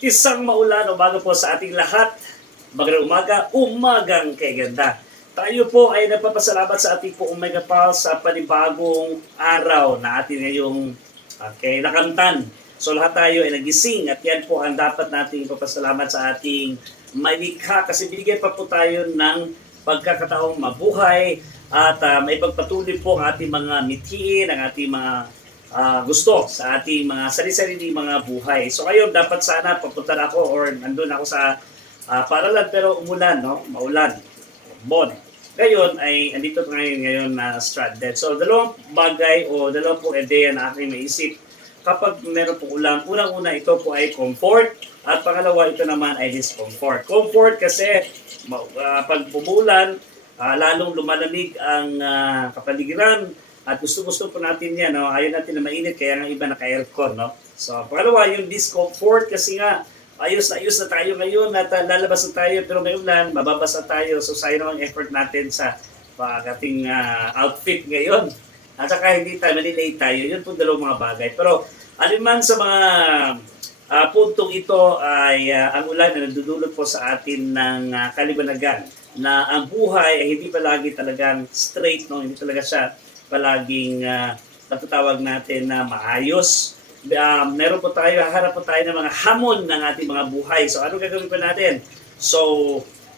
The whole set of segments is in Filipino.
Isang maulan umaga po sa ating lahat. Magandang umaga, umagang kay ganda. Tayo po ay nagpapasalamat sa ating po Omega Pals sa panibagong araw na atin ngayong nakamtan. So lahat tayo ay nagising at yan po ang dapat nating ipapasalamat sa ating malikha kasi binigyan pa po tayo ng pagkakataong mabuhay at may pagpatuloy po ang ating mga mithiin, ang ating mga gusto sa ating mga sarili-sarili mga buhay. So ngayon, dapat sana papunta na ako or nandun ako sa paralan pero umulan, no? Maulan. Bon. Ngayon ay andito ngayon na stranded. So dalawang bagay o dalawang pong ideya na aking naisip kapag meron pong ulan. Unang-una ito po ay comfort at pangalawa ito naman ay discomfort. Comfort kasi pag bumulan, lalong lumalamig ang kapaligiran. At gusto-gusto po natin yan, no? Ayaw natin na mainit, kaya nga iba naka-aircon, no? So, pangalawa, yung discomfort, kasi nga, ayos na tayo ngayon at lalabas na tayo, pero may ulan, mababasa tayo. So, sayang naman effort natin sa ating outfit ngayon. At saka hindi tayo, malilate tayo. Yun po dalawang mga bagay. Pero, aliman sa mga puntong ito ay ang ulan na nagdudulot po sa atin ng kalibanagan na ang buhay ay hindi palagi talagang straight, no? Hindi talaga siya palaging natatawag natin na maayos. Meron po tayo, haharap po tayo ng mga hamon ng ating mga buhay. So ano gagawin po natin? So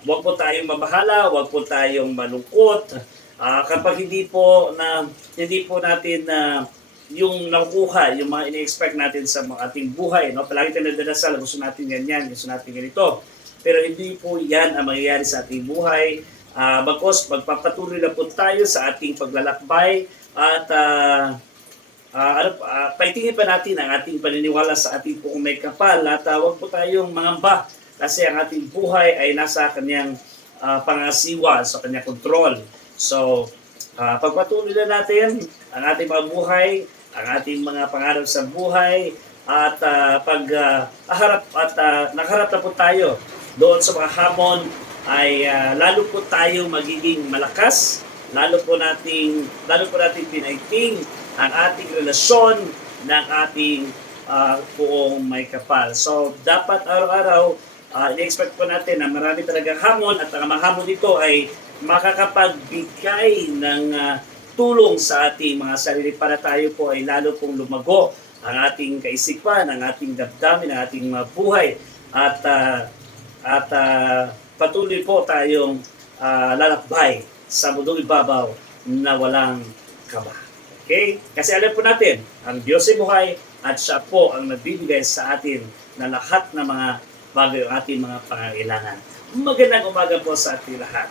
wag po tayong mabahala, wag po tayong malungkot. Kapag hindi po natin yung nakukuha, yung mga ini-expect natin sa ating buhay, no? Palagi tayong nadadasal, gusto natin ganyan, gusto natin ganito. Pero hindi po yan ang mangyayari sa ating buhay. Bagkos magpapatuloy na po tayo sa ating paglalakbay at paitingin pa natin ang ating paniniwala sa ating pong may kapal at huwag po tayong mangamba kasi ang ating buhay ay nasa kanyang pangasiwa, sa kanyang kontrol. So, pagpatuloy na natin ang ating mga buhay, ang ating mga pangarap sa buhay at nakaharap na po tayo doon sa mga hamon ay lalo po tayo magiging malakas, lalo po nating pinaiting ang ating relasyon ng ating buong may kapal. So dapat araw-araw i-expect po natin na marami talagang hamon at ang mga hamon dito ay makakapagbigay ng tulong sa ating mga sarili para tayo po ay lalo pong lumago ang ating kaisipan, ang ating damdamin, ang ating mga buhay at patuloy po tayong lalakbay sa mundong ibabaw na walang kaba. Okay? Kasi alam po natin, ang Diyos ay buhay at siya po ang nagbibigay sa atin na lahat ng mga bagay ang ating mga pangangailangan. Magandang umaga po sa ating lahat.